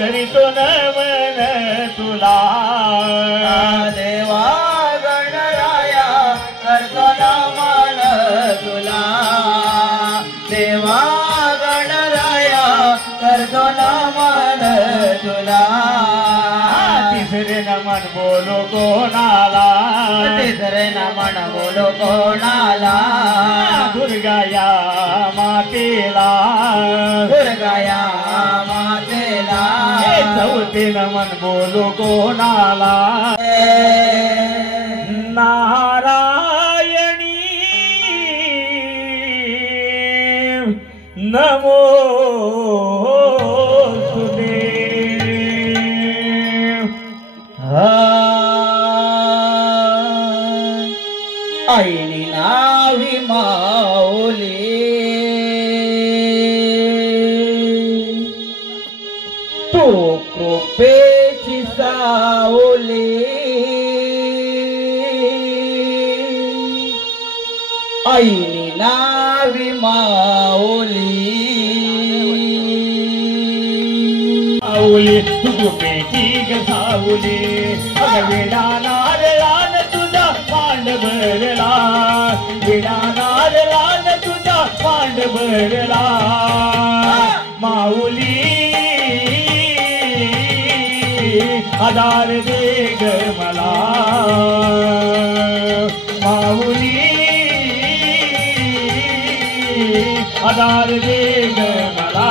करीतो नमन तुला देवा गणराया करतो नमन तुला देवा गणराया करतो नमन तुला तिसरे नमन बोलो कोणाला तिसरे नमन बोलो कोणाला दुर्गाया मातेला दुर्गाया मातेला चौथे नमन बोलो कोणाला नारायणी नमो आईनी नावी माऊली तू कृपेची सावली आईनी नावी माऊली सावली तू कृपेची ग सावली विडा नारळान तुझा पांड भरला विडा नारळान तुझा पांड भरला माऊली आधार दे ग मला माऊली आधार दे ग मला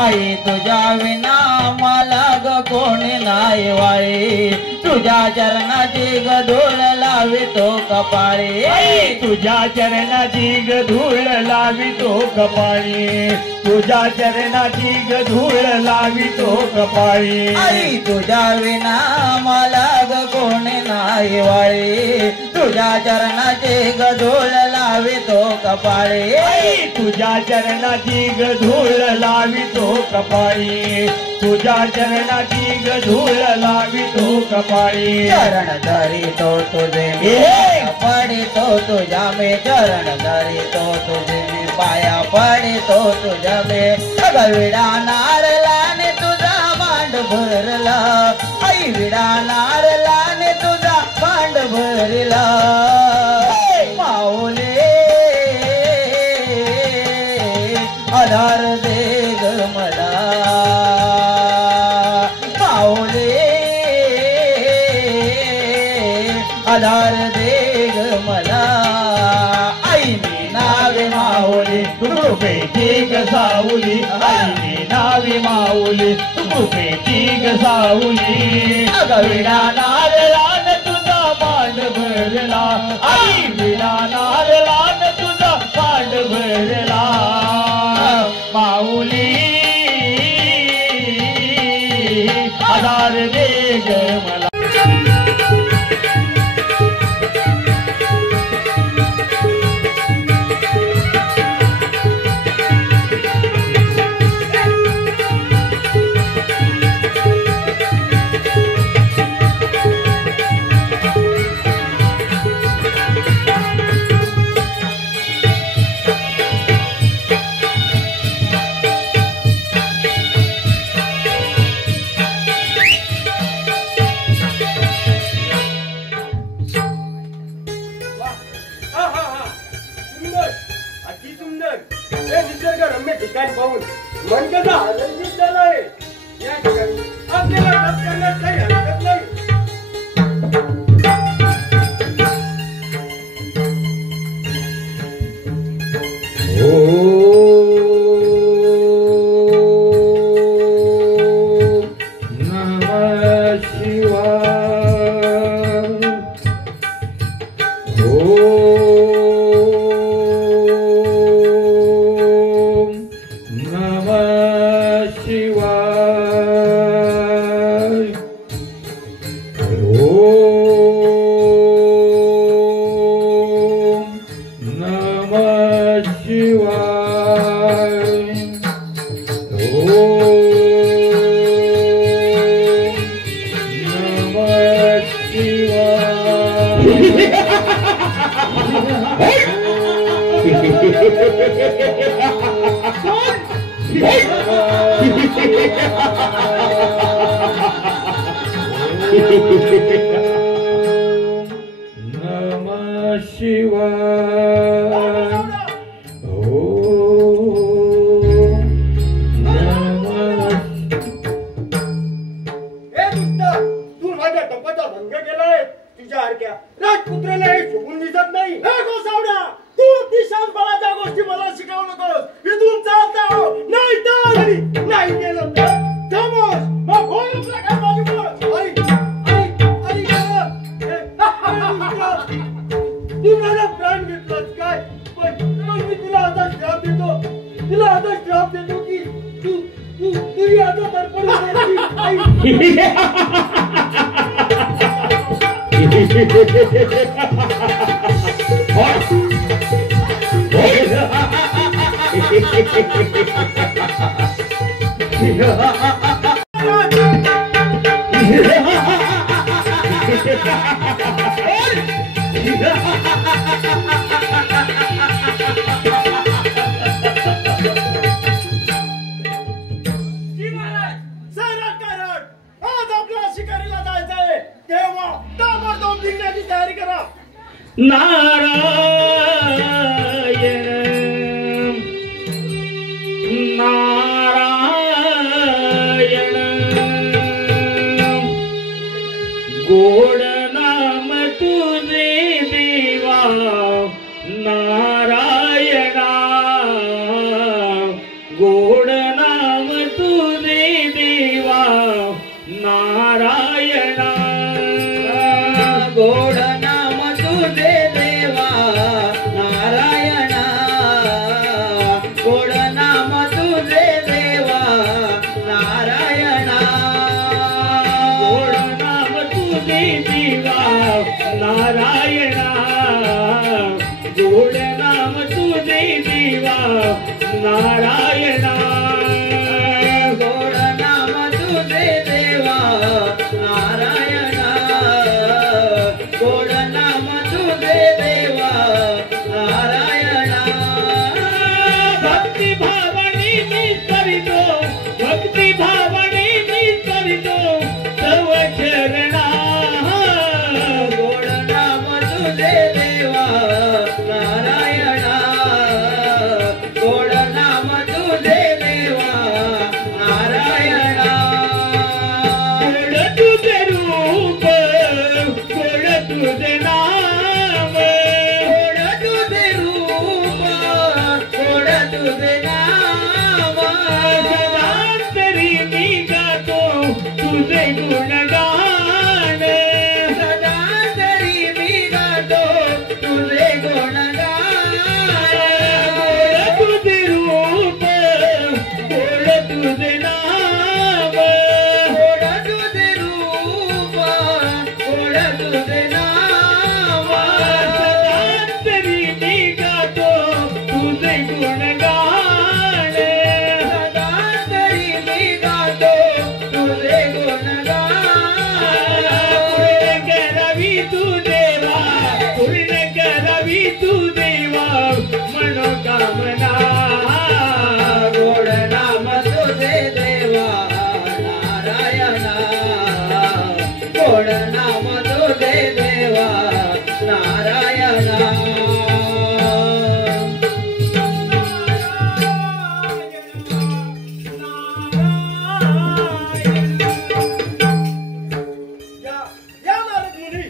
आई तुझ्या विना मला ग कोणी नाही वाई तुझ्या चरणाची ग धूळ लावितो कपाळी तुझ्या चरणाची ग धूळ लावितो कपाळी तुझ्या चरणाची ग धूळ लावितो कपाळी आई तुझ्या विना मला ग कोणी नाही वाई तुझ्या चरणाची ग धूळ लावितो कपाळी तुझ्या चरणाची ग धूळ लावितो कपाळी तुझ्या चरणाची ग धूळ लावितो कपाळी चरण धरितो तुझे पडितो तुझ्या मे चरण धरितो तुझे मी पाया पडितो तुझ्या मे विडा नारळाने तुझा मांड भरला आई विडा नारळाने तुझा मांड भरला माऊले आधार दे ग मला माऊले आधार दे ग मला आईनी नावे माऊली कृपेची ग सावली आईनी नावी माऊली कृपेची ग सावली विडा नारळान तुझा मांड भरला आई विडा नारळान तुझा मांड भरला माऊली आधार दे ग मला ठिकाण पाहून मन कसं आनंदित झालंय या ठिकाणी आपल्याला रस करण्यात काही हरकत नाही नमः शिवाय राजपुत्राला हे शोभून दिसत नाही. गोसावड्या, तू दिशात बळाच्या गोष्टी मला शिकवू नकोस. इथून चालता हो, नाही तर नाही गेलं तर थांबोस. मग बोल प्रकार माझी बोल. तू माझा प्राण घेतलास काय? पण मी तुला आता श्राप देतो. तुला आता श्राप देतो की तू तू तुझी आता दर्पण तयारी करा. नारायण नारायण गोड नाम तुझे देवा नारायणा गोड नाम तुझे देवा नारायणा गोड नाम तुझे देवा नारायणा गोड नाम तुझे देवा नारायणा गोड नाम तुझे देवा नारायणा गोड नाम तुझे देवा नारायणा गोड नाम तुझे देवा नारायणा गोड नाम तुझे देवा नारायणा भक्ती भावने मी करितो भक्ती भावने मी करितो तव चरणा गोड नाम तुझे देवा नारायणा गोड नाम तुझे देवा नारायणा गोड तुझे रूप गोड तुझे नाम गोड तुझे रूप गोड तुझे नाम सदांतरी मी गातो तुझे गुणगान सदा तरी मी गातो तुझे गुणगान गोड तुझे रूप गोड तुझे नाम गोड तुझे रूप गोड तुझे नाम सदांतरी मी गातो तुझे गुणगान सदा तरी मी गातो तुझे गुणगान पूर्ण करावी तू देवा पूर्ण करावी तू देवा मनोकामना गोड नाम तुझे देवा नारायणा गोड नाम तुझे देवा नारायणा या नारद मुनी,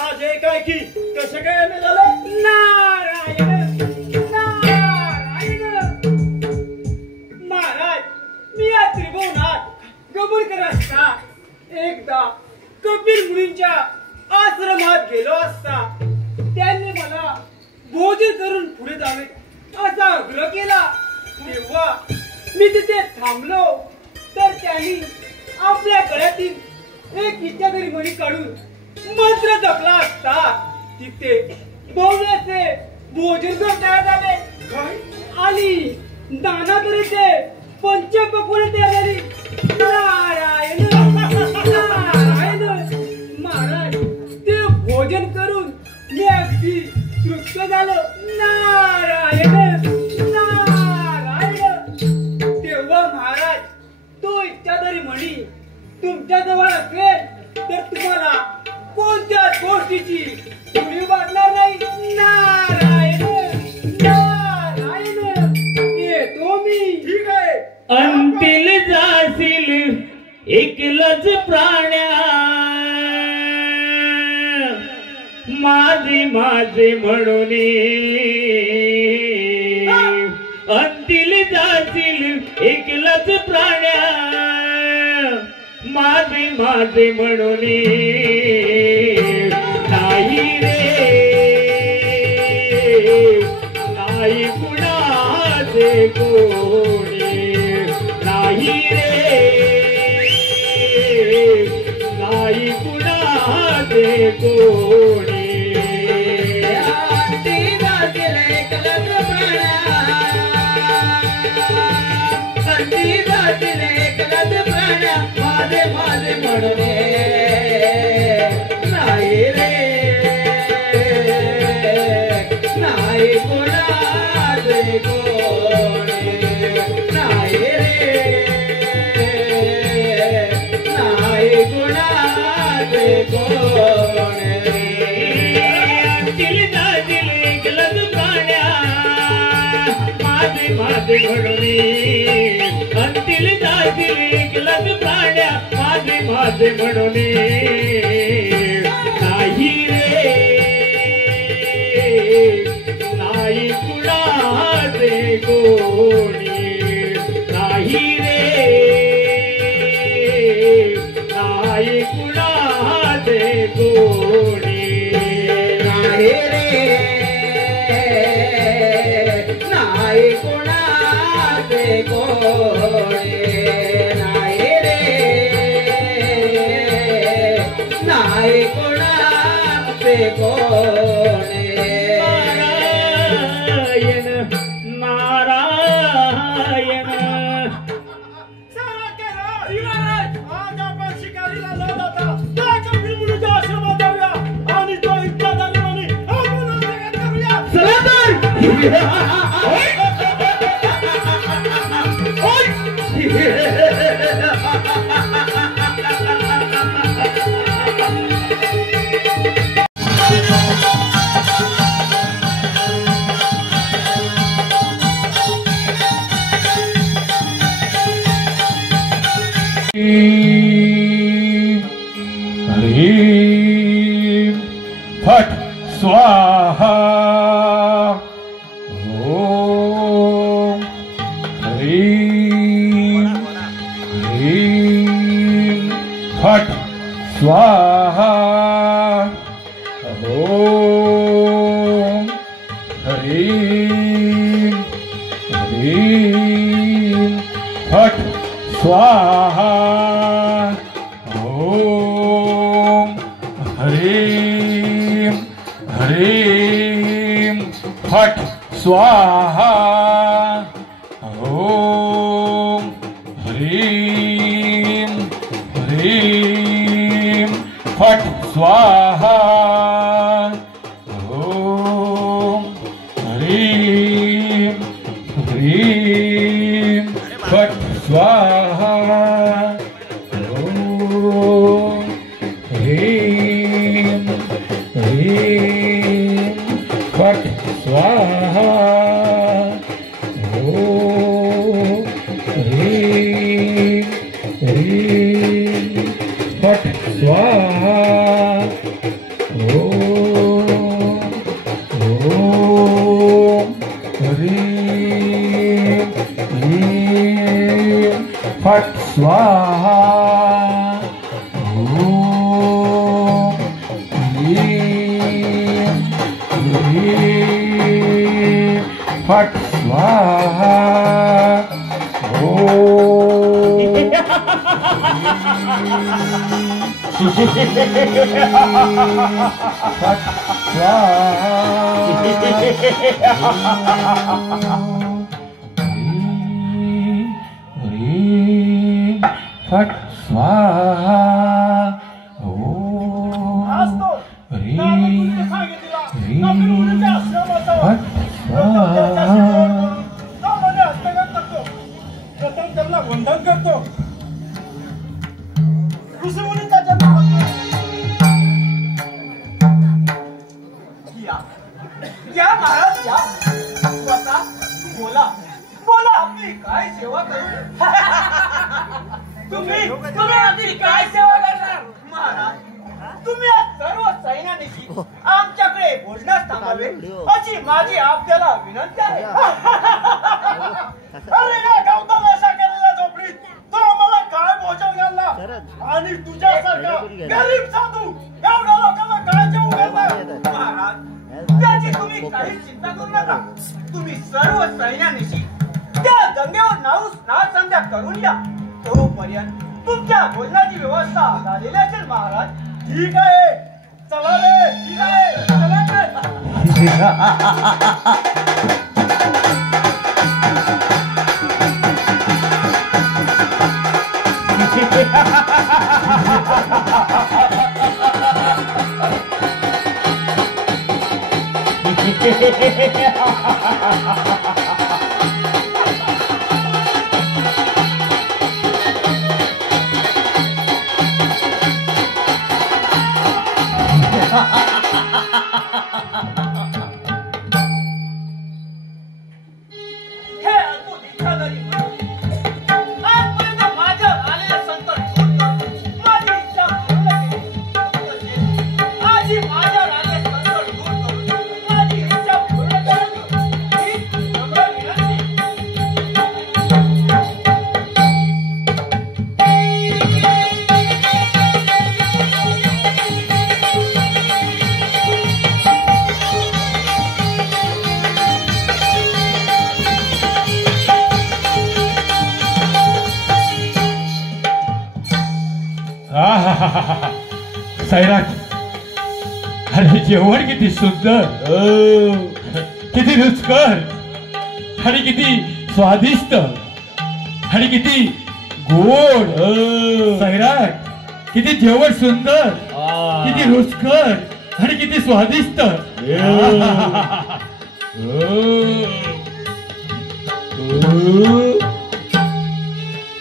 आज हे काय की कसं काय येणं झालं? नारायण नारायण महाराज, मी या त्रिभुवनात गमन असता एकदा कबीर मुनींच्या आश्रमात गेलो असता त्यांनी मला भोजन करून पुढे जावे असा आग्रह केला. तेव्हा मी तिथे थांबलो तर त्यांनी आपल्या गळ्यातील एक इत्यादी मणी काढून मंत्र जपला असता तिथे भव्याचे भोजन तयार झाले आणि दानाकरीचे पंचपक्वाने तयार झाली. नारायण नारायण महाराज, ते भोजन करून मी अगदी तृप्त झालो. नारायण अंतिल जाशील एकलच प्राण्या माझे माझे म्हणून अंतिल जाशील एकलच प्राण्या माझे माझे म्हणून नाही रे नाही कुणाचे कोणी नाही रे नाही कुणाचे कोणी अंती जातील एकलच प्राण्या अंती जातील एकलच प्राण्या माझे माझे म्हणून नाही रे नाही कोणाचे कोणी नाही रे नाही कोणाचे कोणी अंतिल जातील एकलच प्राण्या माझे माझे म्हणून अंतिल जातील एकलच प्राण्या माझे माझे म्हणून नाही रे नाही कुणाचे कोणी नाही रे नाही कुणाचे कोणी नाही रे नाही कोणाचे कोणी नाही रे नाही कोणाचे कोणी नारायण नारायण सारा केला युवराज आज आपण शिकारीला न जाता त्या कपिलमुनीच्या आश्रमात जाऊया आणि तो इच्छा झाली म्हणे आपण जगात करूया चला तर ह्रीं फट् स्वाहा ॐ ह्रीं ह्रीं फट् स्वाहा ॐ ह्रीं ह्रीं फट् स्वाहा ॐ ह्रीं ह्रीं फट् स्वाहा ॐ ह्रीं ह्रीं फट् स्वाहा ॐ ह्रीं ह्रीं फट् स्वाहा ॐ ह्रीं ह्रीं फट् स्वाहा ॐ ह्रीं ह्रीं फट् स्वाहा ॐ ह्रीं ह्रीं फट् स्वाहा फट् स्वाहा फट् फट् स्वाहा आज तो नागपूरचे सांगितला कपिलमुनीच्या आश्रमात जाऊन त्यामध्ये हस्तगत करतो प्रथम त्यांना वंदन करतो ऋषीमुनी त्याच्या या महाराज या बसा बोला बोला आपली काय सेवा करू? तुम्ही आमची काय सेवा करणार महाराज? तुम्ही आज सर्व सैन्यानिशी आमच्याकडे भोजनास थांबावे अशी माझी आपल्याला विनंती आहे. अरे या गवताला अशा केलेल्या झोपडीत तो आम्हाला काय भोजन घालला आणि तुझ्यासारखा गरीब साधू एवढ्या लोकांना काय जेवू घालणार? महाराज त्याची तुम्ही काही चिंता करू नका. तुम्ही सर्व सैन्यानिशी त्या दंगेवर नाच संध्या करून या. तोपर्यंत तुमच्या भोजनाची व्यवस्था झालेली असेल महाराज. ठीक आहे, चला रे. ठीक आहे, चला हे अद्भुत इच्छाधारी आजपर्यंत माझ्या आलेल्या संकट दूर करून माझी इच्छा पूर्ण केली. तसेच आजही माझ्यावर आलेले संकट दूर करून माझी इच्छा पूर्ण करावी हीच नम्र विनंती. सैराट, अरे जेवण किती सुंदर, किती रुचकर आणि किती स्वादिष्ट आणि किती गोड. सैराट, किती जेवण सुंदर, किती रुचकर आणि किती स्वादिष्ट.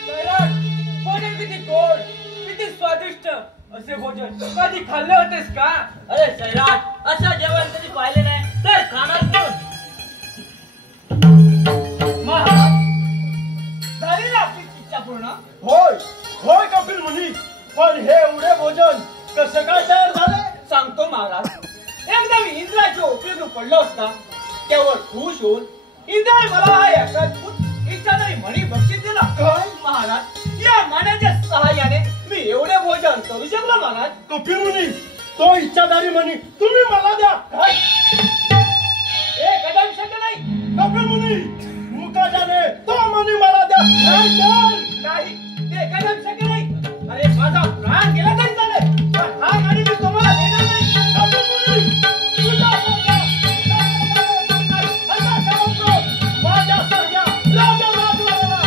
सैराट, भोजन किती गोड, किती स्वादिष्ट असे भोजन कधी खाल्ले होतेस का? अरे सैराट, असं जेवण कधी पाहिले नाही तर खाणार कोण? महाराज, झाली ना आपली इच्छा पूर्ण? होय होय कपिल मुनी, पण हे एवढे भोजन कसं काय तयार झाले? सांगतो महाराज. एकदा मी इंद्राच्या उपयोग पडलो असता त्यावर खुश होऊन इंद्राने मला हा एक अद्भुत इच्छाधारी मणी बक्षीस दिला. काय? महाराज, या मण्याच्या सहाय्याने मी एवढे भोजन करू शकलो महाराज. कपिल मुनी, तो इच्छाधारी म्हणी तुम्ही मला द्या. काय? हे कदम शक्य नाही. कपिल मुनी, मुकाजाने तो म्हणी मला द्या. नाही, ते कदम शक्य नाही. अरे माझा प्राण गेला तरी चालेल, पण हा मणी मी तुम्हाला देणार नाही. कपिल मुनी, तुझ्यासारख्या माझ्यासारख्या राजराजवाड्याला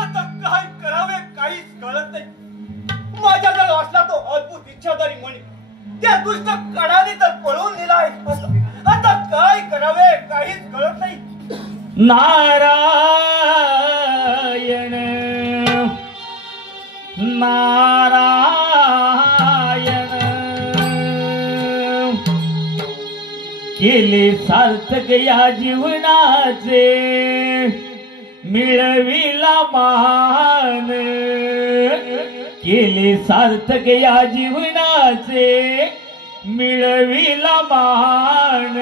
आता काय करावे काहीच कळत नाही. माझ्याजवळ असला तो अद्भुत इच्छाधारी मणी त्या दुष्ट कडाने तर पळवून नेला आहे. आता काय करावे काहीच कळत नाही. नारायण नारायण, केले सार्थक या जीवनाचे मिळविला मान केले सार्थक या जीवनाचे मिळविला मान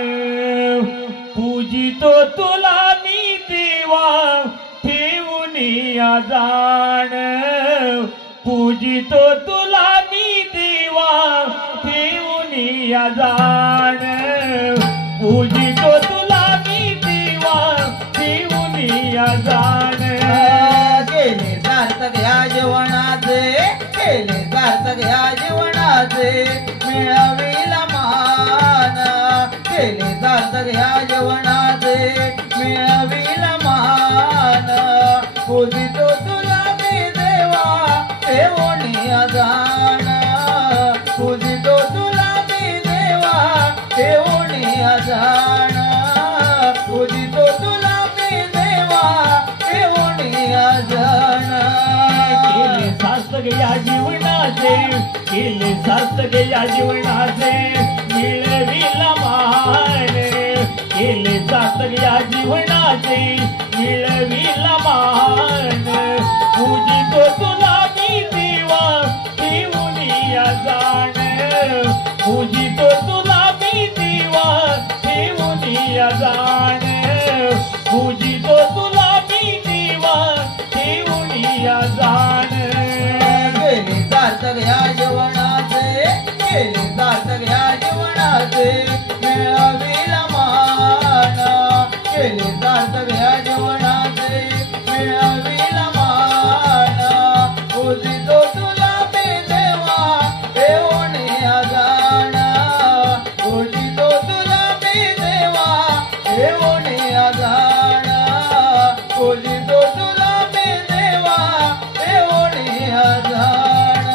पूजितो तुला मी देवा ठेवून या जाण पूजितो तुला मी देवा ठेवून या जाण पूजितो तुला मी देवा ठेवून या जाण केले सार्थक या जीवनाचे केले सार्थक या जीवनाचे मिळविला मान केले सार्थक या जीवनाचे मिळविला मान पूजितो तुला मी देवा ठेवून या जाण पूजितो तुला मी देवा ठेवून या जाण पूजितो तुला मी देवा ठेवून या जाण केले सार्थक या जीवनाचे केले सार्थक या जीवनाचे मिळविला मान केले सार्थक या जीवनाचे मिळविला मान पूजितो तुला मी देवा ठेवून या जाण पूजितो तुला मी देवा ठेवून या जाण पूजितो तुला मी देवा ठेवून या जाण केले सार्थक या जीवनाचे केले सार्थक या जीवनाचे मिळविला मान केले सार्थक या जीवनाचे मिळविला मान पूजितो तुला मी देवा ठेवून या जाण पूजितो तुला मी देवा ठेवून या जाण पूजितो तुला मी देवा ठेवून या जाण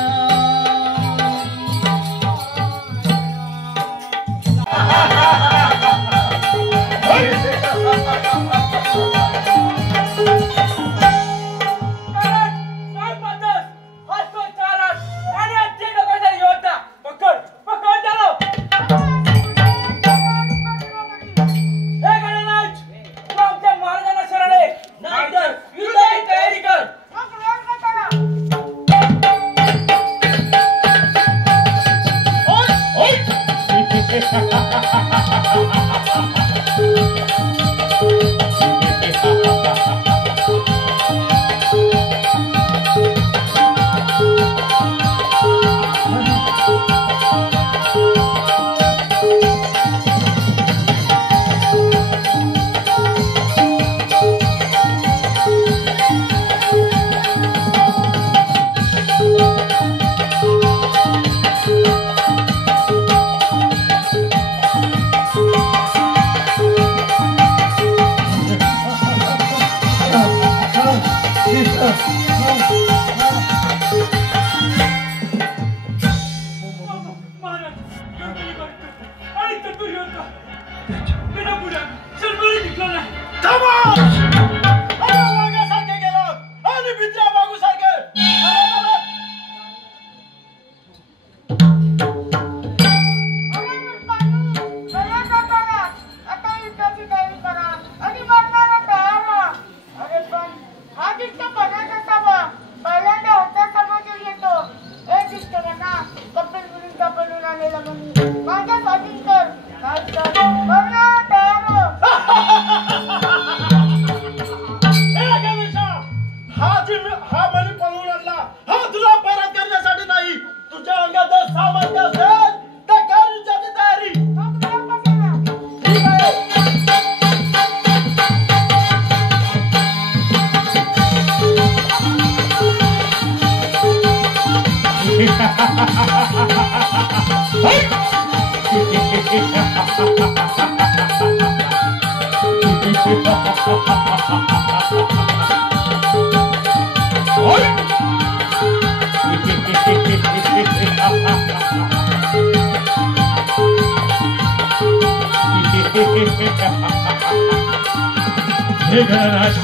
हे गणराज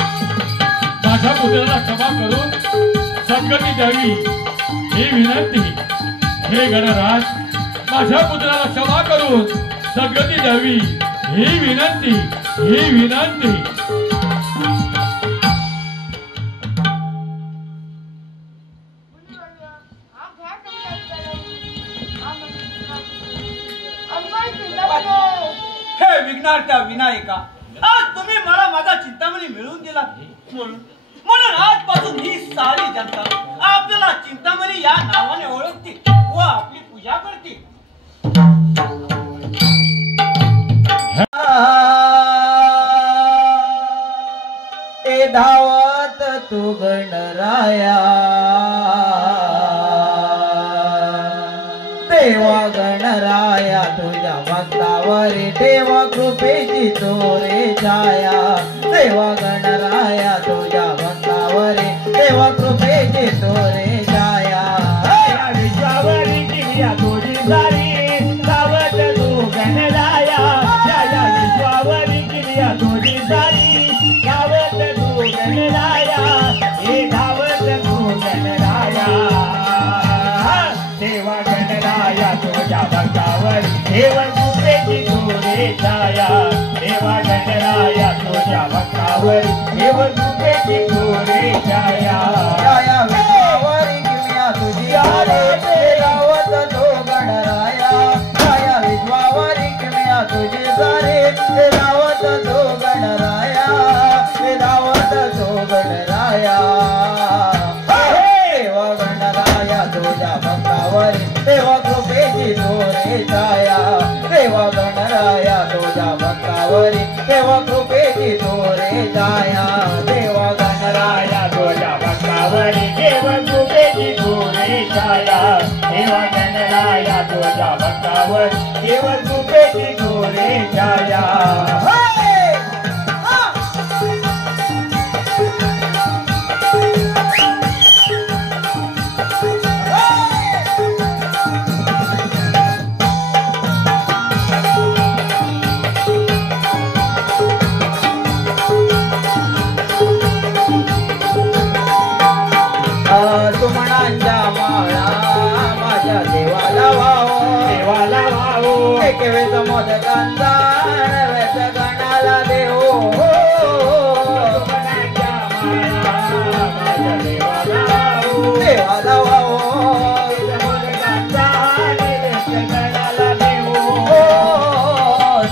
माझ्या पुत्राला क्षमा करून सद्गती द्यावी ही विनंती. हे गणराज माझ्या पुत्राला क्षमा करून सद्गती द्यावी ही विनंती ही विनंती. विघ्नहर्ता विनायका, आज तुम्ही मला माझा चिंतामणी मिळवून दिला, म्हणून आजपासून ही सारी जनता आपल्याला चिंतामणी या नावाने ओळखते व आपली पूजा करते. ए धावत तू गणराया, देवा गणराया तुझ्या भक्तावरी देवा कृपेची तोरे छाया. देवा गणराया तुझ्या भक्तावरी देवा कृपेची तोरे छाया. विश्वावरी किया तुझी सारी धावत तू गणराया. या विश्वावरी किया तुझी सारी धावत तू गणराया. हे धावत तू गणराया, देवा गणराया तुझ्या भक्तावर देवा कृपेची तोरे छाया. देवा गणराया तुझ्या भक्तावर देवा कृपेची तोरे छाया. छाया विश्वावरी किया तुझी सारी धावत तू गणराया. छाया विश्वावरी किया तुझी सारी धावत तू गणराया. धावत तू गणराया. देवा गणराया तुझ्या भक्तावरी देवा कृपेची तोरे छाया. देवा गणराया तुझ्या भक्तावरी देवा कृपेची तोरे छाया. देवा गणराया तुझ्या भक्तावरी देवा कृपेची तोरे छाया. देवा गणराया तुझ्या भक्तावर देवा कृपेची तोरे छाया. सुमणांच्या माळा माझ्या देवाला वाहो. देवाला वाहो. एकवेच मोदकांचा नव्याच गणाला देव. सुमणांच्या माळा माझ्या देवाला वाहो. देवाला वाहो. मोदकांचा नैवेद्य गणाला देव.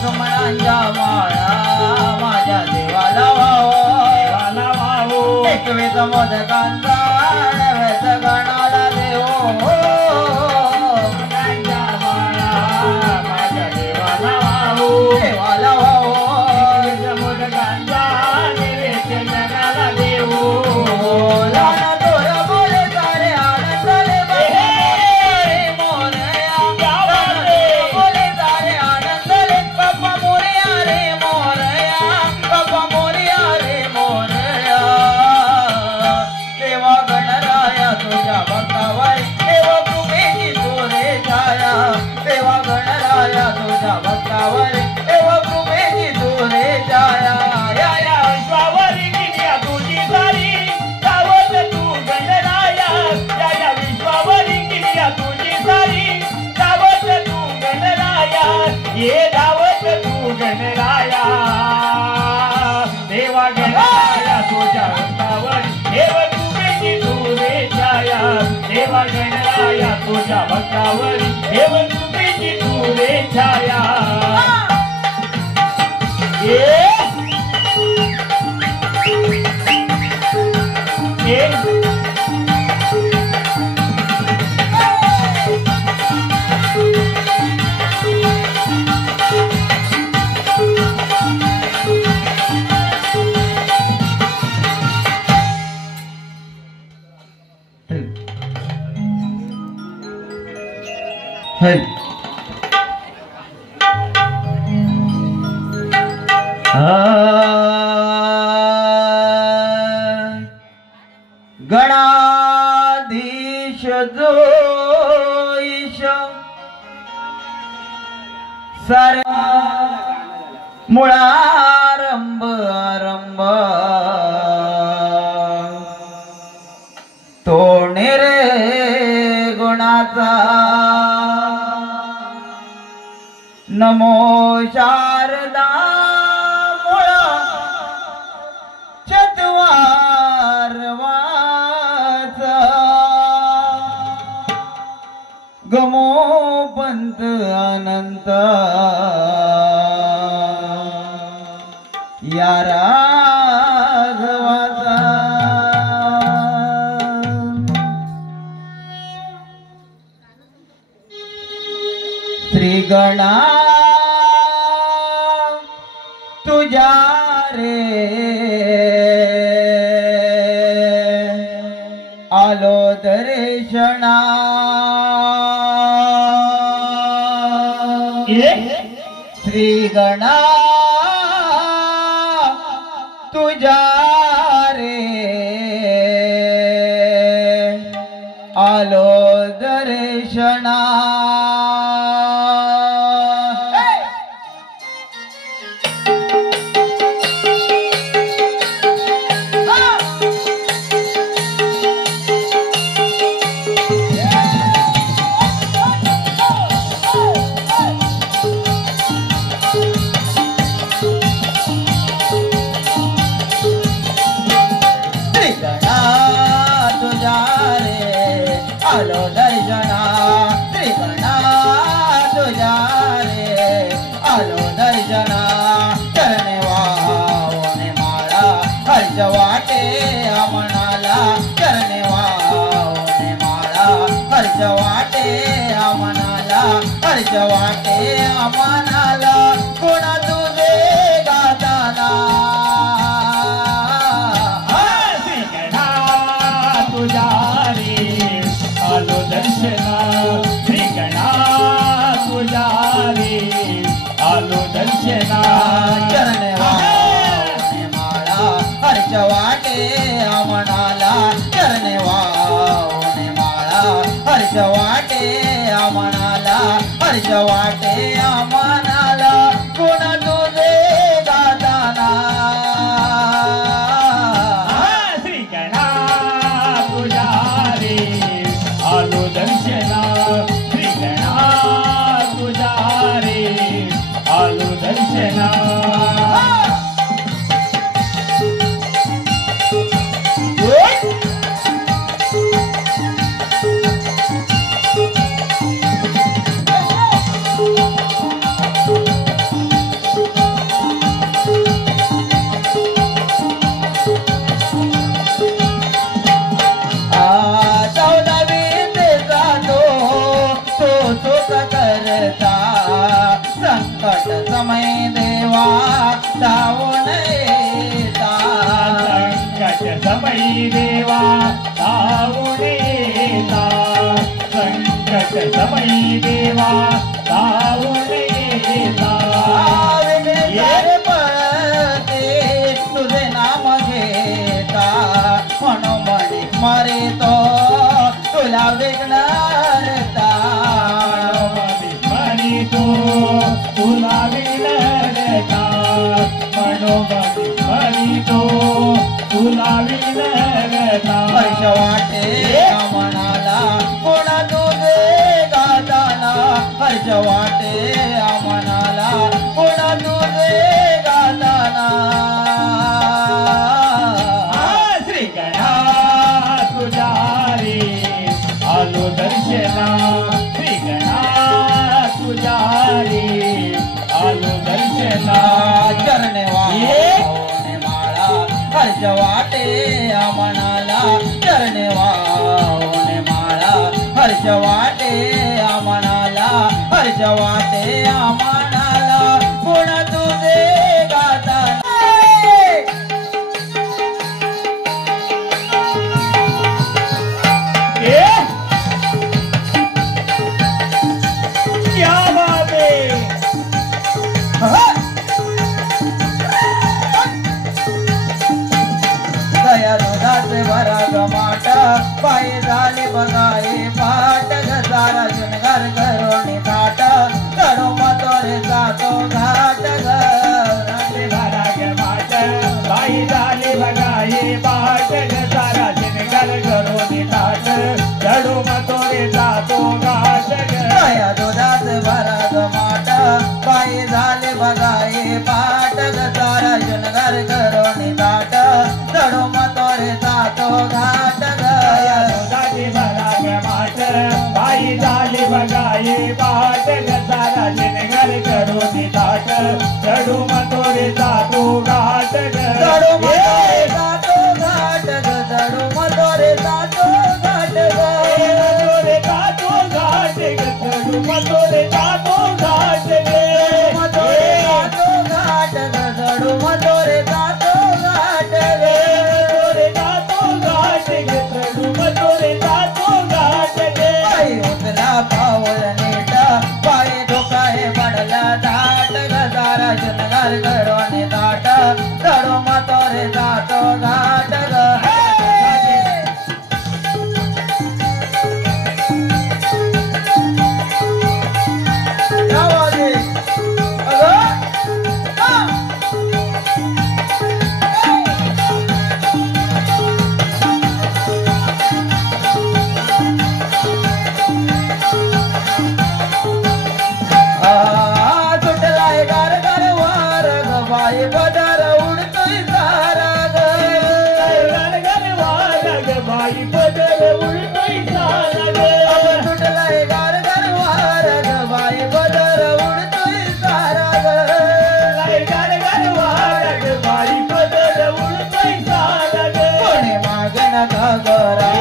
सुमणांच्या माळा माझ्या देवाला वाहो. देवाला वाहो. एकवेच मोदकांचा नव्याच गणाला देव. सुमणांच्या माळा माझ्या देवाला वाहो. देवाला वाहो. मोदकांचा नैवेद्य गणाला देव. लहान थोर बोले सारे आनंदाले बाप्पा मोरया. लहान थोर बोले सारे आनंदाले बाप्पा मोरया रे मोरया. बाप्पा मोरया रे मोरया. देवा गणराया तुझ्या भक्तावर देवा कृपेची तोरे छाया. देवा गणराया तुझ्या भक्तावर देवा कृपेची तोरे छाया. या या विश्वावरी किया तुझी सारी धावत तू गणराया. या या विश्वावरी किया तुझी सारी धावत तू गणराया. ये धावत तू गणराया. देवा गणराया तुझ्या भक्तावर देव कृपेची तोरे छाया. देवा गणराया तुझ्या भक्तावर देव कृपेची तोरे छाया. गणाधीश जो ईश सर मुळारंभ आरंभ तो निर्गुणाचा नमो शारदा मुळा चत्वारवाचा गमो पंत अनंत गणा तुझ्या रे आलो दर्शना श्री गणा तुझ्या रे आलो दर्शना आलो दर्शना त्रिगणा तुझ्या रे आलो दर्शना चरणे वावणे माळा हर्ष वाटे आमनाला चरणे वावणे माळा हर्ष वाटे आमनाला हर्ष वाटे आमनाला कोणा तुझे गाताना तुझ्या आलो दर्शना श्री गणा तुझ्या रे आलो दर्शना चरणे वावणे माळा हर्ष वाटे आमनाला चरणे वावणे माळा हर्ष वाटे आमनाला हर्ष वाटे आमनाला कोण तुझे गाताना श्री गणा तुझ्या रे आलो दर्शना श्री गणा तुझ्या रे आलो दर्शना संकट समय देवा धावून येता संकट समय देवा धावून येता संकट समय देवा धावून येता पळते तुझे नाम घेता म्हणून म्हणे मरे तो तुला विघ्नहर्ता तो तुला विलरता मनोबली तो तुला विलरता हर्ष वाटे आमनाला कोण तुझे गाताना हर्ष वाटे आमनाला कोण तुझे गाताना श्री गणा तुझ्या रे आलो दर्शना श्री गणा तुझ्या रे आलो दर्शना चरणे वावणे माळा हर्ष वाटे आमनाला चरणे वावणे माळा हर्ष वाटे आमनाला हर्ष वाटे आमनाला कोण तुझे गाताना क्या बात है दया दुधाचे भरा गमाट पाय झाले बघाये पाट सारा शृंगार करोणी घाट करू मतोरे जातो घाट घराचे भरा गमाट बाई झाले बघाये पाट सारा शिनगार करून ताट चढू मतोरे जातो घाट दया दुधाचे भरा गमाट पाय झाले बघाये पाट सारा शृंगार करोणी घाट चढू मतोरे जातो घाट दुधाची भरा गमाट बाई झाली बघाये पाट सारा शिनगार करून ताट चढू मतोरे जातो घाट चढू मतोरे जातो घाट चढू मतोरे जातो घाट मतोरे जातो घाट चढू मतोरे जातो घाट पदर उडतोय सारा ग तुटलाय गार गार वार ग बाई पदर उडतोय सारा ग लय गार गार वारा ग बाई पदर उडतोय सारा ग कोणी मागण घागरा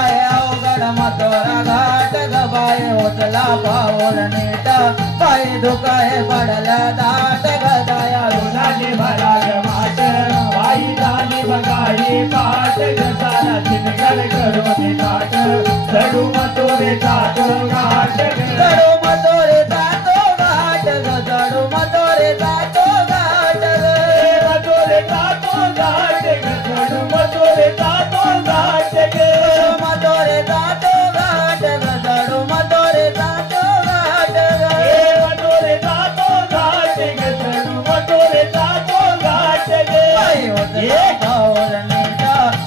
आया उघड मथोरा घाट ग बाई उचला पाऊल नीट पाय दुखाय पडला दाट ग दया उन्हाने भरा ग माट बाई झाली बघाई पाट ग सारा चिनगर करून ताट चढू मथुरे जातो घाट ग चढू मथोरे जातो घाट ग चढू मथोरे जातो घाट ग मथुरे जातो घाट ग चढू मथुरे जातो घाट ग मथोरे जातो घाट ग चढू मथोरे जातो घाट ग मथुरे जातो घाट ग चढू मथुरे जातो घाट ग पाय उचला पाऊल नीट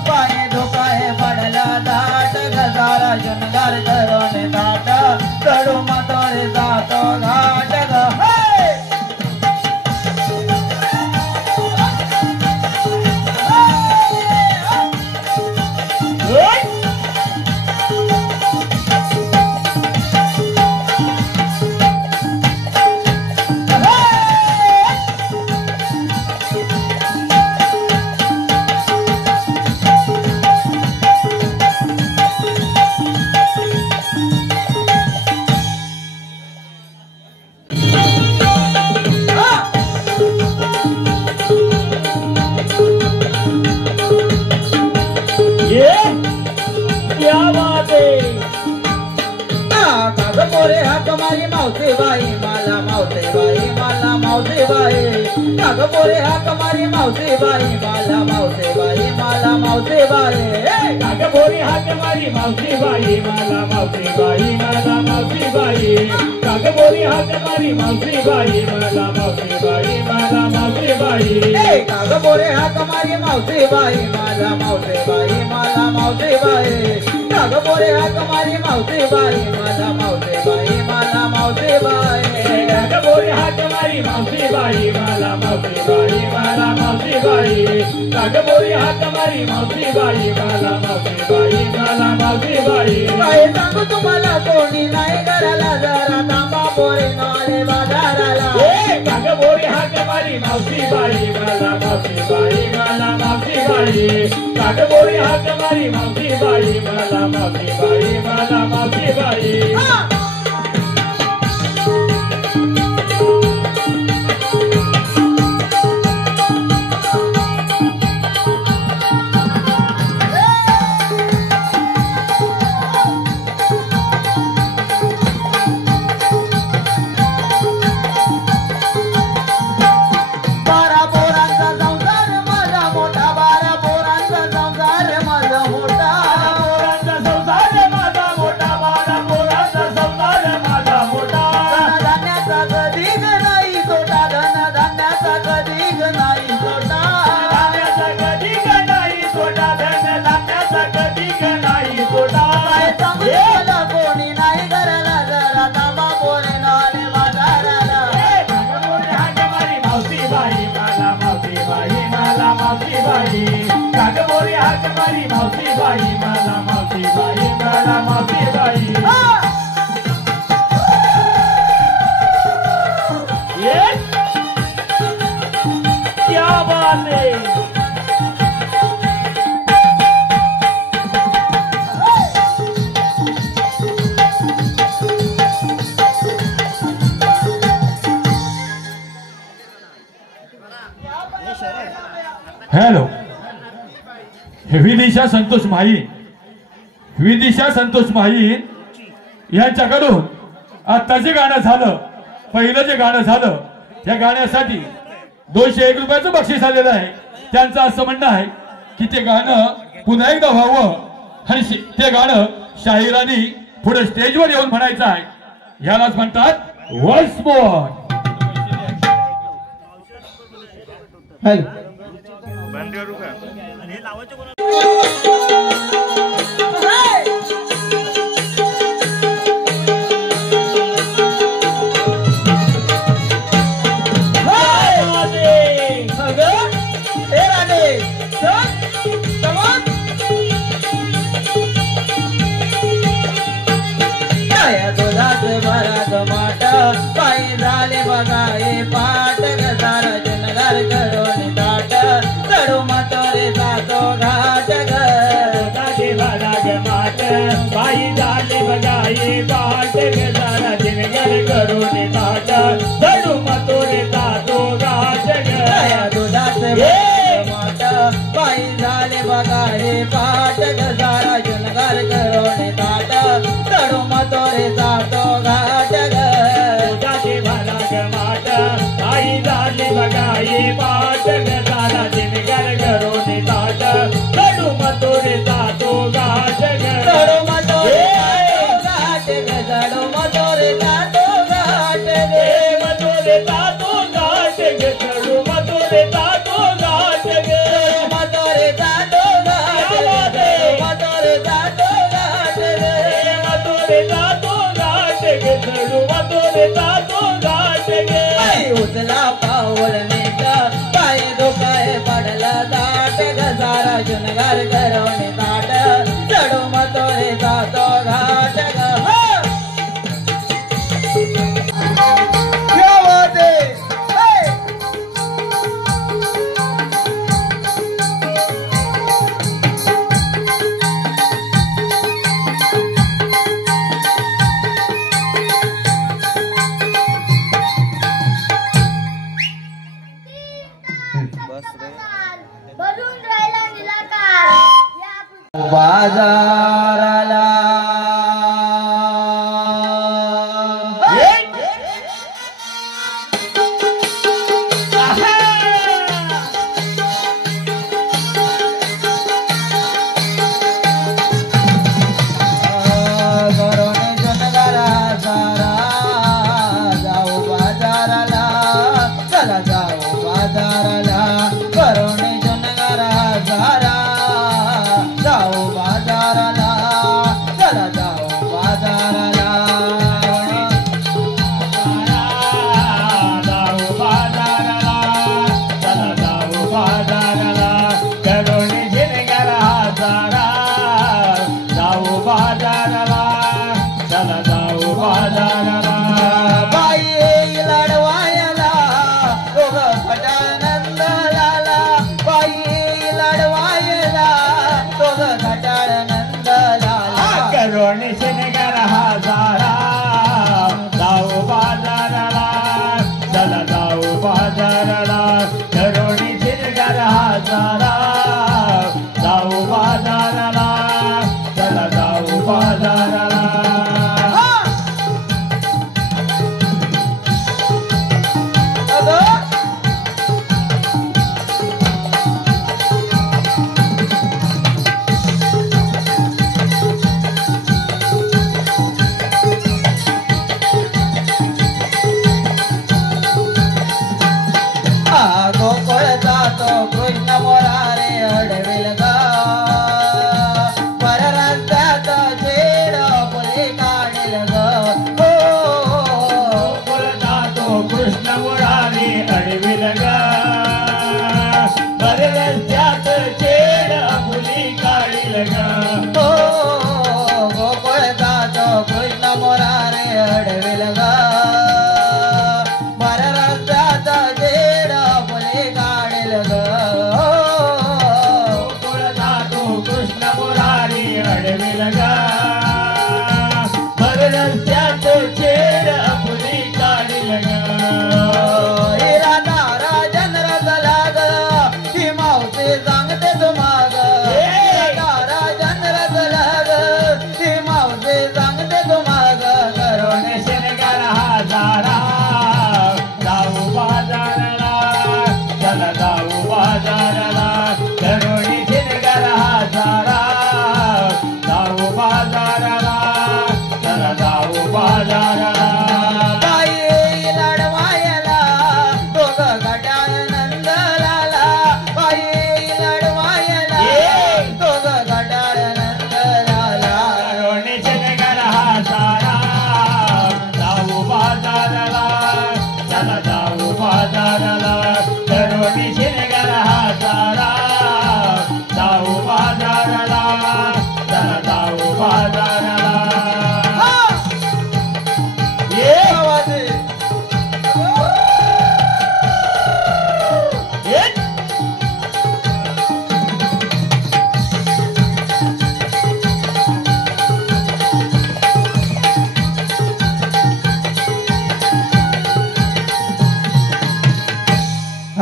पाय दुखाय पडला दाट ग सारा शृंगार करून दाट चढू मथोरे जातो घाट ग ये क्या बात है काग पोरे हाक मारी मावसे बाई मला मावसे बाई मला मावसे बाई काग पोरे हाक मारी मावसे बाई मला मावसे बाई मला मावसे बाई काग बोरी हाक मारी मावशी बाई मला मावशी बाई मला मावशी बाई काग बोरी हाक मारी मावशी बाई मला मावशी बाई मला मावशी बाई काग पोरे हाक मारी मावसे बाई मला मावसे बाई मला मावसे बाई काग पोरे हाक मारी मावसे बाई मला मावसे बाई मला मावसे बाई काग बोरी हाक मारी मावशी बाई मला मावशी बाई मला मावशी बाई काग बोरी हाक मारी मावशी बाई मला मावशी बाई मला मावशी बाई काय सांगू तुम्हाला कोणी नाही घराला जरा तांबा पोरे नाले बाजाराला काग बोरी हाक मारी मावशी बाई मला मावशी बाई मला मावशी बाई काग बोरी हाक मारी मावशी बाई मला मावशी बाई मला मावशी बाई बारा पोरांचा संसार माझा मोठा बारा पोरांचा संसार माझा मोठा पोरांचा संसार माझा मोठा बारा पोरांचा संसार माझा मोठा धनधान्याचा कधी नाही तोटा धनधान्याचा कधी नाही तोटा धान्याचा कधी नाही तोटा धन धान्याचा कधी नाही तोटा काय सांगू मला कोणी नाही घराला जरा तांबा पोरे नाले बाजाराला कागबोरी हाक मारी मावशी बाई मला मावशी बाई मला मावशी बाई ये क्या बात है हॅलो, विदिशा संतोष माही, विदिशा संतोष माही यांच्याकडून आता जे गाणं झालं, पहिलं जे गाणं झालं त्या गाण्यासाठी 201 रुपयाचं बक्षीस आलेलं आहे. त्यांचं असं म्हणणं आहे की ते गाणं पुन्हा एकदा व्हावं आणि ते गाणं शाहिरांनी पुढे स्टेजवर येऊन म्हणायचं आहे. यालाच म्हणतात वन्स मोर. माट बाई झाली बघाई बाट गजारा जिनगर करून ताट चढू मतोरे जातो घाट या दुधाचे माट बाई झाले बघाई पाट गजारा जुनगार करून ताट चढू मतोरे जातो घाट दुधाचे भराग माट बाई झाली बघाई बाट गजारा जिनगर करून ताट चढू मतोरे जातो घाट चढू मतोरे घाट चढू मतोरे जातो घाट मतोरे जातो घाट चढू मतोरे जातो घाट मतोरे जातो घाट मतोरे जातो घाट मतोरे जातो घाट चढू मतोरे जातो घाट उचला पाऊल नीट पाय दुखाय पडला दाट गजारा जुनगार करवणे ताट चढू मतोरे जातो घाट भरून राहिला निलाकार बाजाराला बाजाराला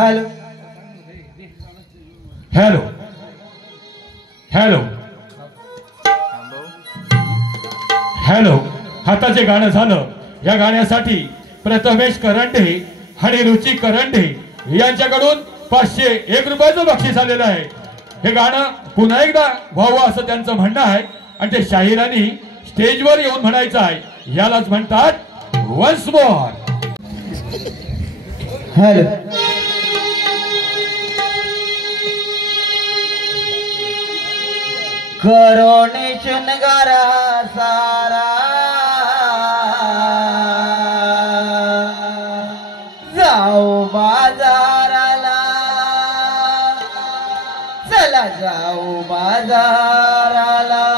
हॅलो हॅलो हॅलो हॅलो हाताचे गाणं झालं. या गाण्यासाठी प्रथमेश करंडे आणि रुची करंडे यांच्याकडून 501 रुपयाचं बक्षीस आलेलं आहे. हे गाणं पुन्हा एकदा व्हावं असं त्यांचं म्हणणं आहे आणि ते शाहिरांनी स्टेजवर येऊन म्हणायचं आहे. यालाच म्हणतात वन्स मोर. हॅलो करोने शृंगारा सारा जाऊ बाजाराला चला जाऊ बाजाराला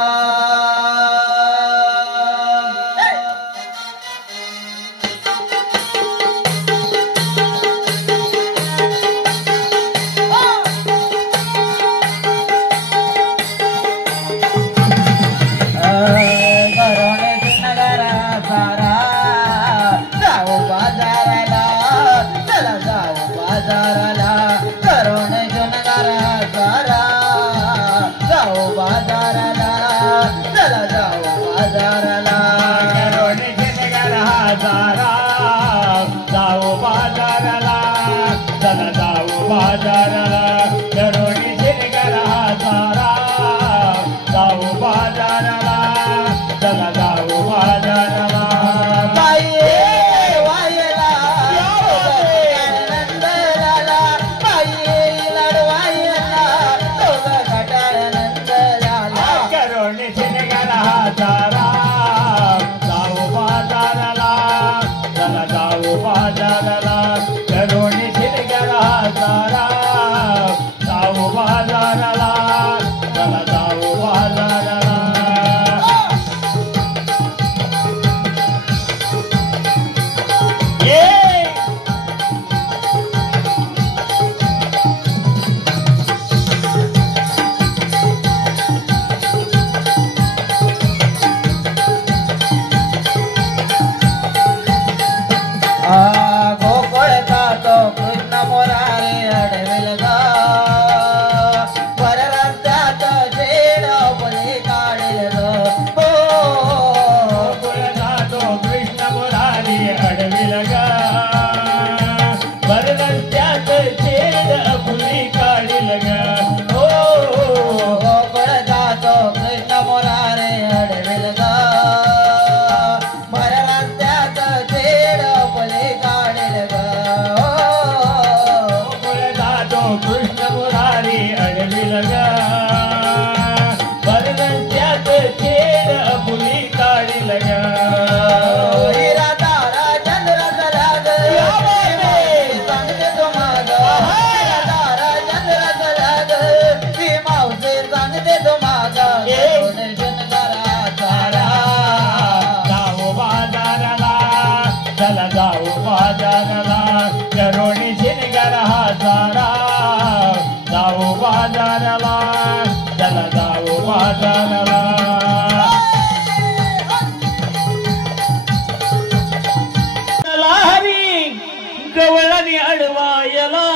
गवळणी अडवायला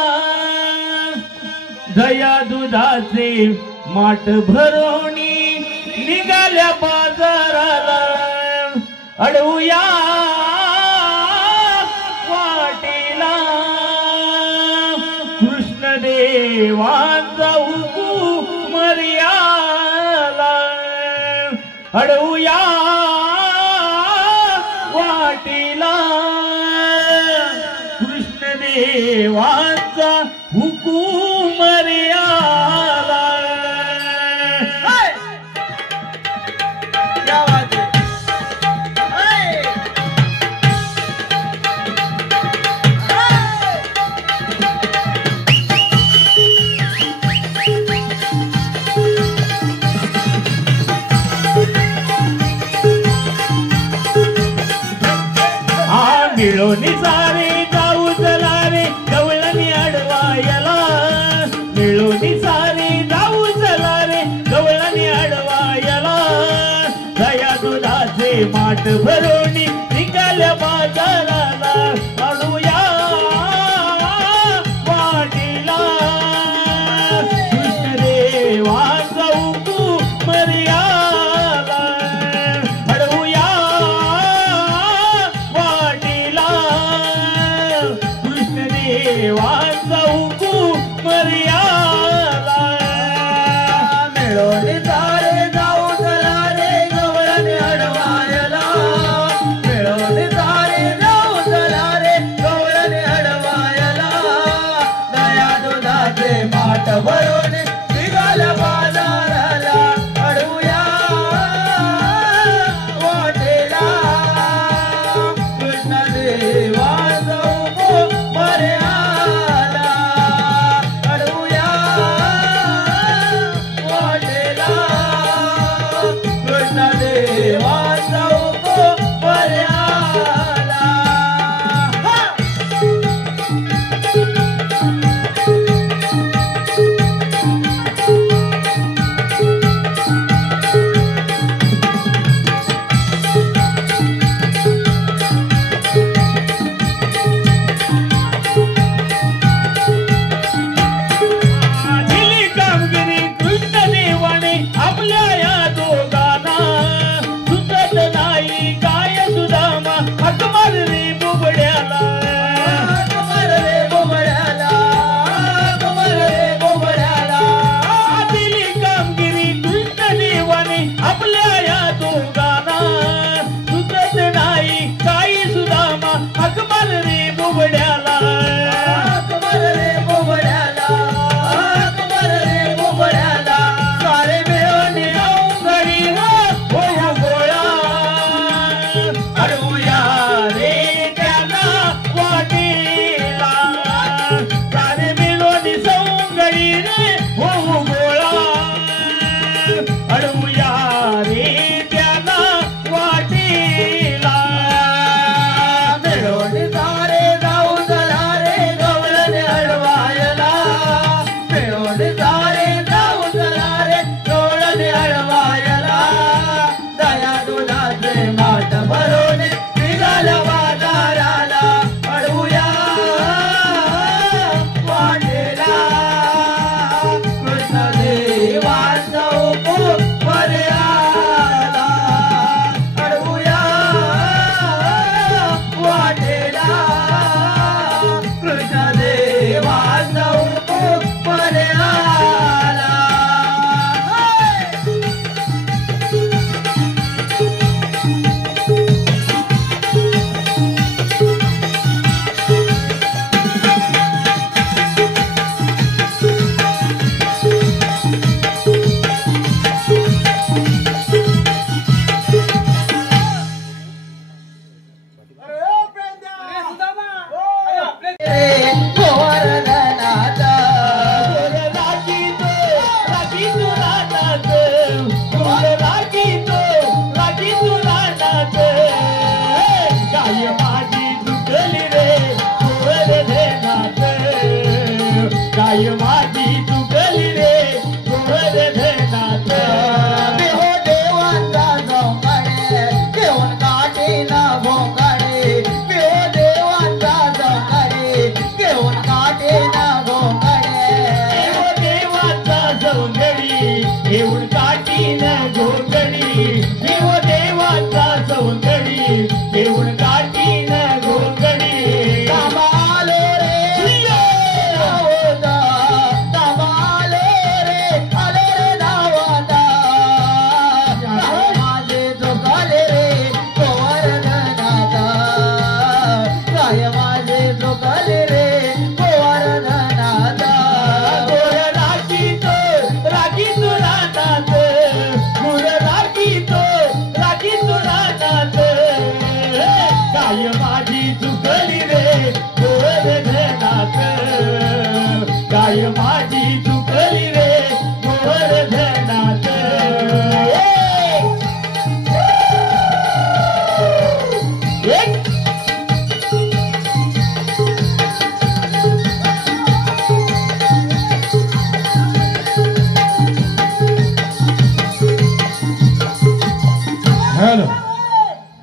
दया दुधाचे माठ भरोणी निघाल्या बाजाराला अडवूया वाटेला कृष्ण देवाचा मर्याला अडवूया वाटेला देवाचा हुकूम रे आला. क्या बात है. मिळून सारे जाऊ चला रे गवळणी अडवायला. मिळून सारे जाऊ चला रे गवळणी अडवायला. दया दुधाचे माठ भरोणी निघाल्या बाजाराला. अडूया वाटेला कृष्ण देवाचा उपवर आला.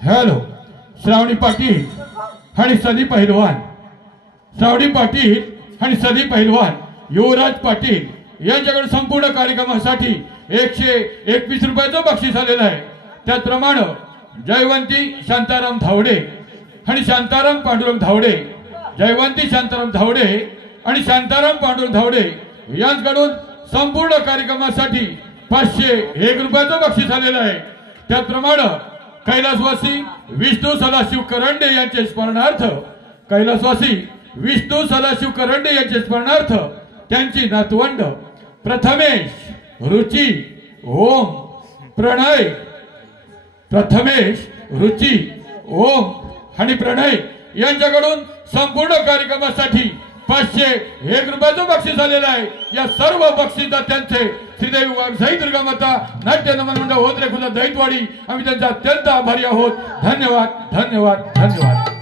हॅलो श्रावणी पाटील आणि सदी पहिलवान, श्रावणी पाटील आणि सदी पहिलवान युवराज पाटील यांच्याकडे संपूर्ण कार्यक्रमासाठी 121 रुपयाचं बक्षीस आलेलं आहे. त्याचप्रमाणे जयवंती शांताराम धावडे आणि शांताराम पांडुरंग धावडे, जयवंती शांताराम धावडे आणि शांताराम पांडुरंग धावडे यांच्याकडून संपूर्ण कार्यक्रमासाठी 501 रुपयाचं बक्षीस आलेलं आहे. त्याचप्रमाणे कैलासवासी विष्णू सदाशिव करंडे यांचे स्मरणार्थ, कैलासवासी विष्णू सदाशिव करंडे यांचे स्मरणार्थ त्यांची नातवंड प्रथमेश, रुची, ओम, प्रणय, प्रथमेश, रुची, ओम आणि प्रणय यांच्याकडून संपूर्ण कार्यक्रमासाठी 501 रुपयाचं बक्षीस आलेलं आहे. या सर्व बक्षिसात त्यांचे श्रीदेवी साई दुर्गा माता नाट्य नमन मंडळ होत्रे खुदा दैतवाडी आम्ही त्यांचा अत्यंत आभारी आहोत. धन्यवाद धन्यवाद धन्यवाद.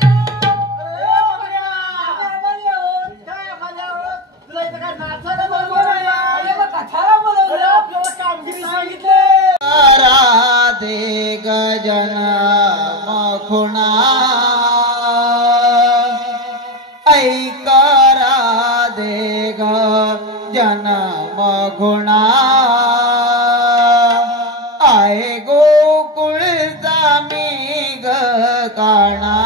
राधे गजन मखुणा ऐक राधे गजन मखुणा आहे गोकुळचा मी ग काणा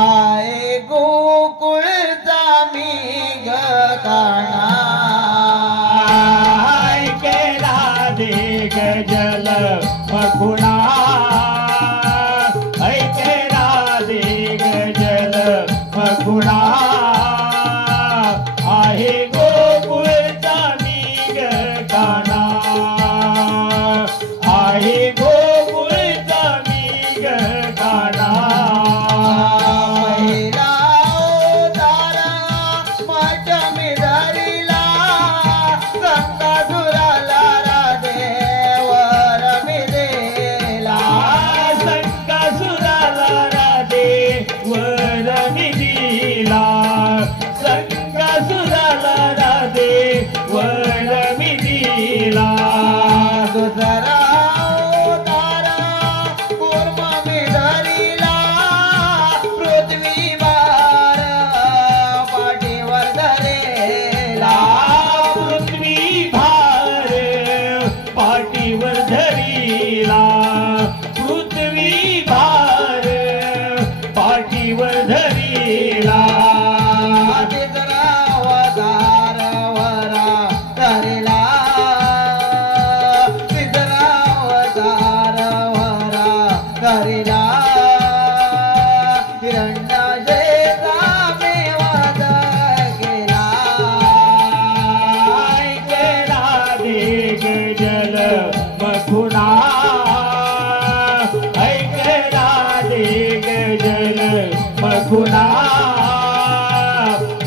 आहे गोकुळचा मी ग काणा गजल मखुणा ऐके राधे गजल मखुणा आहे गोकुळचा मी ग काना आहे गोकुळचा मी ग काना पहिला तारा मठ मी धरिला गंगाधुराला मखुणा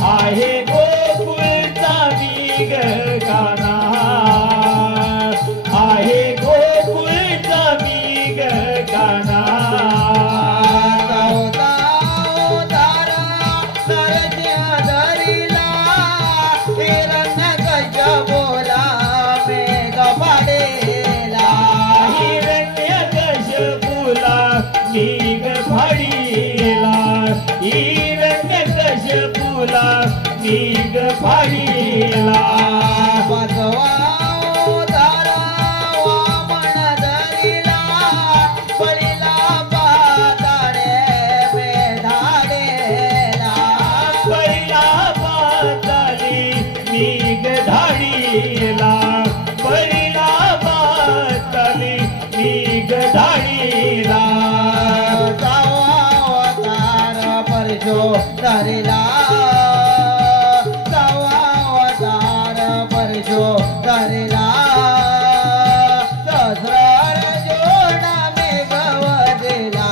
आहे गोकुळचा मी ग काना आहे गोकुळचा मी ग काना मीग फाडीला बसवा तारा वामन धरिला पडिला पाताळे मेढाडेला पहिला पाताळी मीग धाडीला पहिला पाताळी मीग धाडीला अवतार परशो धरिला धरिला सहस्रार जोडा मे गवदिला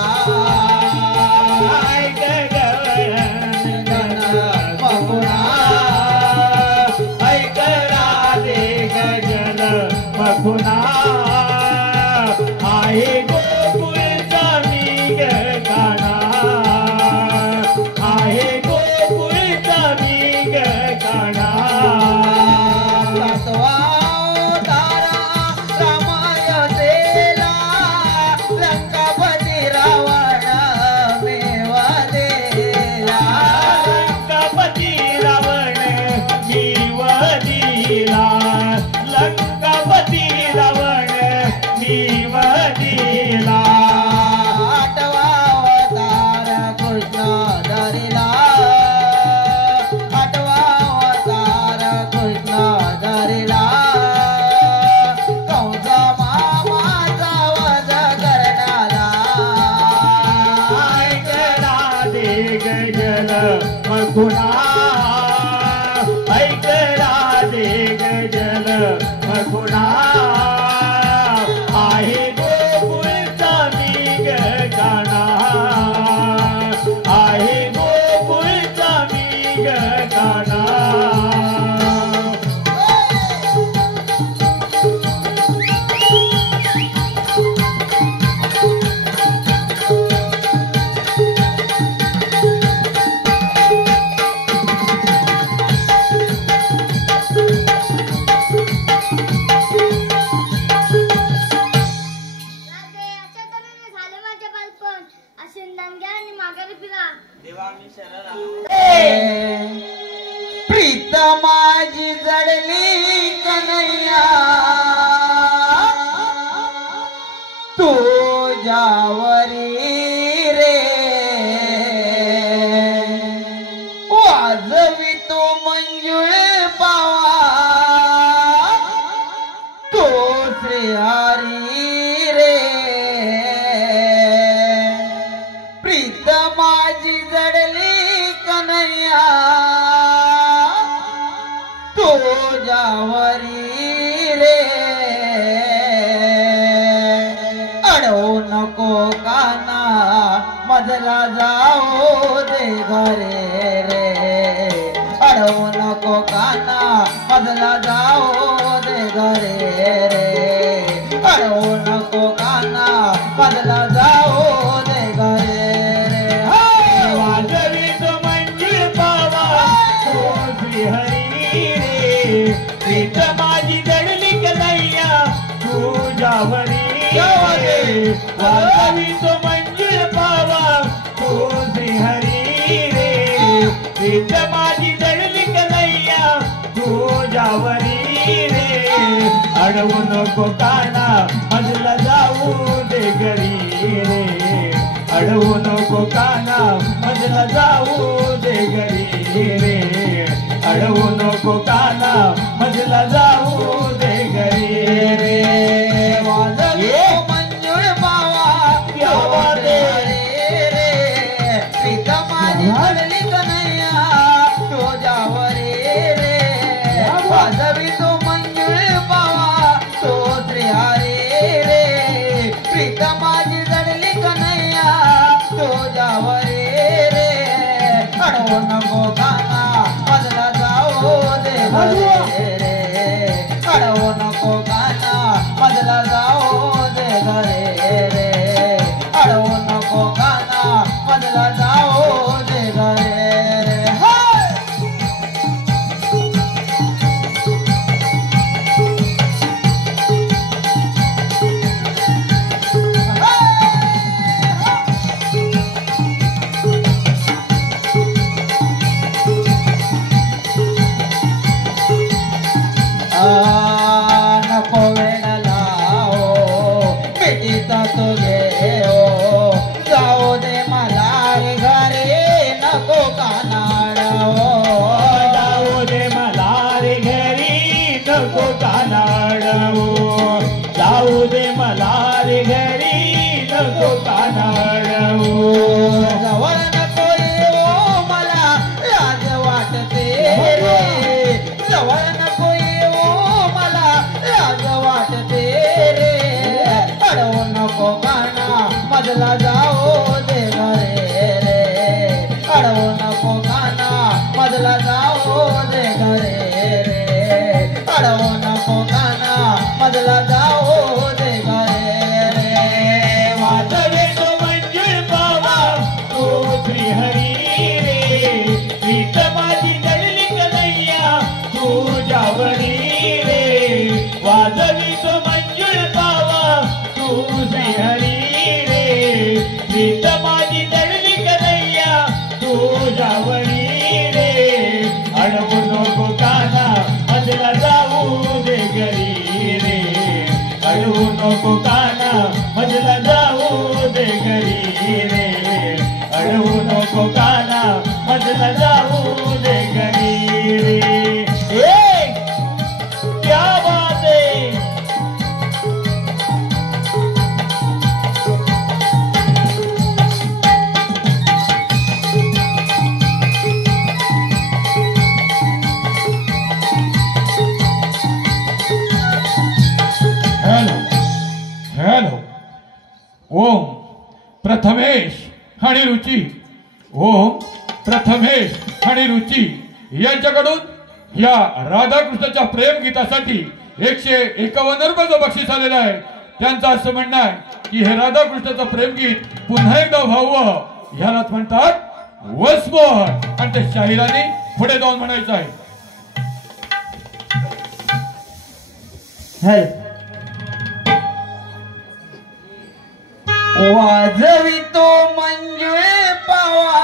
मखुणा ऐक राधे गजल मखुणा आहे गोकुळचा मी ग काना आहे गोकुळचा मी ग काना लंकापती रावण तुझ्यावरी रे वाजवी तो मंजुळ पावा तो श्रीहरी रे प्रीत माझी जडली कन्हैया तुझ्यावरी रे अडवू नको काना मजला जाऊ दे घरे रे अडवू नको काना मजला जाऊ दे घरे रे अडवू नको काना मजला जाऊ दे घरे रे वाजवी तो मंजिल पावा तो श्रीहरी रे प्रीत माझी जडली कन्हैया तुझ्यावरी वाजवी तो मंजिल पावा तो श्रीहरी रे प्रीत माझी जडली कन्हैया तुझ्यावरी रे अडवू नको काना मजला जाऊ दे घरी रे अडवू नको काना मजला जाऊ दे घरी रे अडवू नको काना मजला जाऊ दे घरी रे वाजवी मंजुळ पावा यावा दे रे प्रीत माझी जडली कन्हैया तुझ्यावरी रे वाजवी तो मंजुळ पावा तो श्रीहरी रे प्रीत माझी जडली कन्हैया तुझ्यावरी रे अडवू नको काना मजला जाऊ दे घरे रे अडवू नको काना मजला जाऊ दे घरे रे अडवू नको काना मजला जाऊ दे घरे रे हाय नको वेळ लावो भेटीत तुझे हो जाऊ दे मला रे घरे नको कानाडो जाऊ दे मला रे घरी नको कानाडवो जाऊ दे मला रे घरी नको कानाडवो जवळ नको येऊ मला लाज वाटते रे जवळ नको येऊ मला लाज वाटते रे अडवू नको काना मजला जाऊ दे घरे रे अडवू नको काना मजला जाऊ दे घरे रे अडवू नको काना मजला जाऊ दे घरे रे वाजवे तो मंजुळ पावा तो श्रीहरी रे प्रीत माझी जडली कन्हैया तुझ्यावरी रे वाजवी तो मंजुळ पावा तू श्रीहरी रे प्रीत माझी जडली कन्हैया तुझ्यावरी रे अडवू नको काना मजला जाऊ दे घरी रे अडवू नको काना मजला जाऊ दे घरी रे अडवू नको काना मजला जाऊ दे घरी रे क्या बात है हॅलो हॅलो ओम प्रथमेश आणि रुची ओम प्रथमेश आणि रुची यांच्याकडून या राधाकृष्णाच्या प्रेम गीतासाठी 151 रुपयाचं बक्षीस आलेलं आहे. त्यांचं असं म्हणणं आहे की हे राधाकृष्णाचं प्रेमगीत पुन्हा एकदा व्हावं ह्यालाच म्हणतात वसमोर आणि ते शाहिराने पुढे जाऊन म्हणायचं आहे. वाजवितो मंजुळे पावा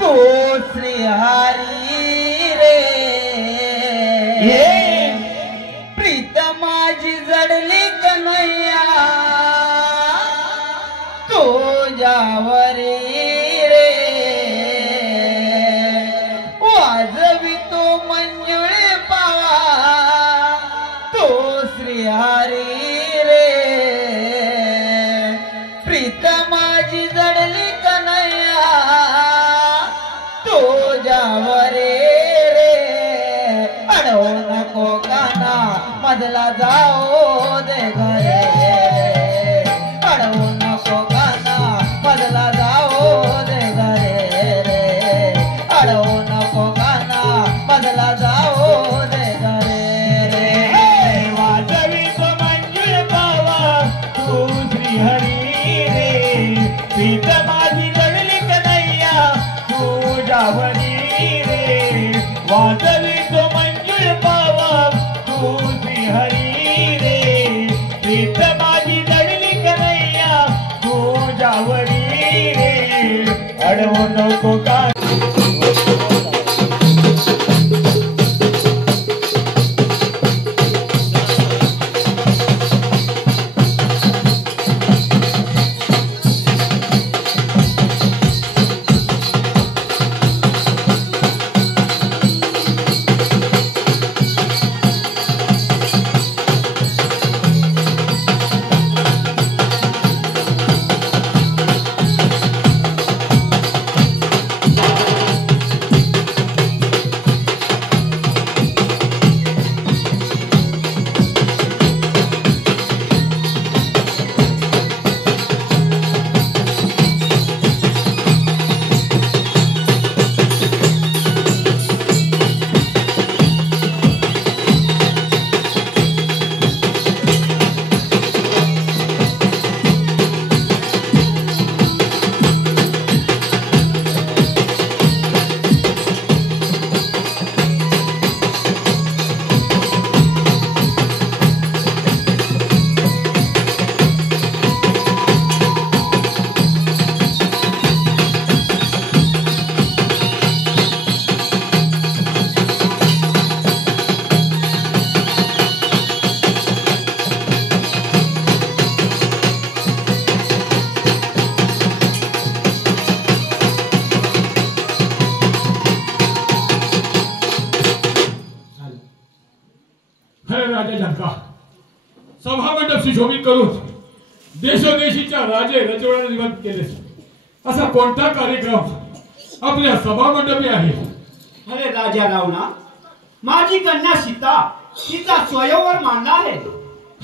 तो श्रीहरी रे प्रीत माझी जडली श्रीहरी रे प्रीत माझी जडली कन्हैया तुझ्यावरे रे अडवू नको काना मधला जाऊ दे घरे अडवू नको काना मधला जाऊ दे घरे रे अडवू नको काना मधला जाऊ दे घरे रे वाजवी तो मंजूळ बावा तू श्रीहरी रे प्रीत माझी जडली कन्हैया तुझ्यावरी रे वाजवी तो मंजूळ बावा तू श्रीहरी रे प्रीत माझी जडली कन्हैया तुझ्यावरी रे अडवू नको का राजा जनका सभामंडप सुशोभित करून देशोदेशीच्या राजे रजवाड्याला निवंत केले असा कोणता कार्यक्रम आपल्या सभामंडपी आहे? अरे राजा रावणा माझी कन्या सीता तिचा स्वयंवर मांडला आहे.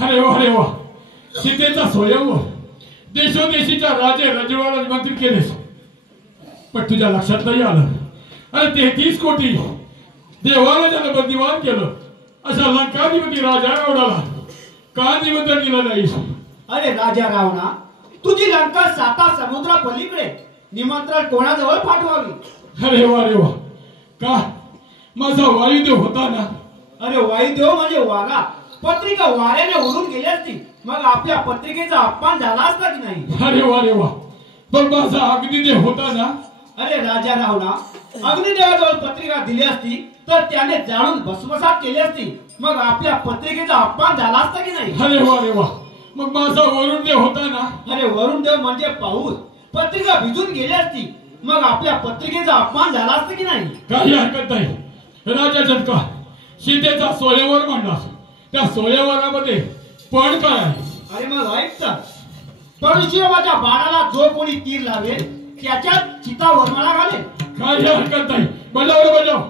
अरे वा सीतेचा स्वयंवर देशोदेशीच्या राजे रजवाड्याला निमंत्रित केलेस पण तुझ्या लक्षात नाही आलं. अरे 33 कोटी देवाला ज्याला बंदिवान केलं अशा लंकाधिपती राजा रावणाला का निमंत्रण दिलं नाहीस? अरे राजा रावणा तुझी लंका 7 समुद्रा पलीकडे निमंत्रण कोणाजवळ पाठवावी? अरे वा का माझा वायुदेव होता ना? अरे वायुदेव म्हणजे वारा पत्रिका वाऱ्याने उडून गेली असती मग आपल्या पत्रिकेचा अपमान झाला असता की नाही? अरे वा पण माझा अग्निदेव होता ना? अरे राजा रावणा अग्निदेवाजवळ पत्रिका दिली असती तर त्याने जाळून भस्मसात केली असती मग आपल्या पत्रिकेचा अपमान झाला असता की नाही? अरे वा मग माझा वरुणदेव होता ना? अरे वरुणदेव म्हणजे पाऊस पत्रिका भिजून गेली असती मग आपल्या पत्रिकेचा अपमान झाला असता की नाही? काही हरकत नाही. राजा जनका सीतेचा स्वयंवर मांडला त्या स्वयंवरामध्ये पण काय आहे? अरे मग ऐकता परशुरामाच्या बाणाला जो कोणी तीर लावेल त्याच्यात चिता वर्माला घालेल. काही हरकत नाही. बजाव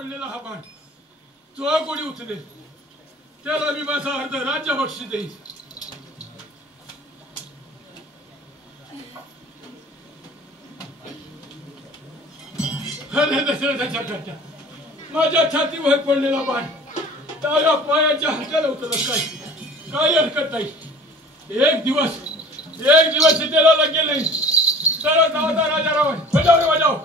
पडलेला हा बाण जो कोणी उचलेल त्याला मी माझा अर्ध राज्य बक्षीस देईन. अरे दशरथाच्या घरच्या माझ्या छातीवर पडलेला बाण त्याला पायाच्या हाताला उचलत काय हरकत नाही. एक दिवस त्याला गेले तर गावाचा राजा रावण बजाव रे बजाव.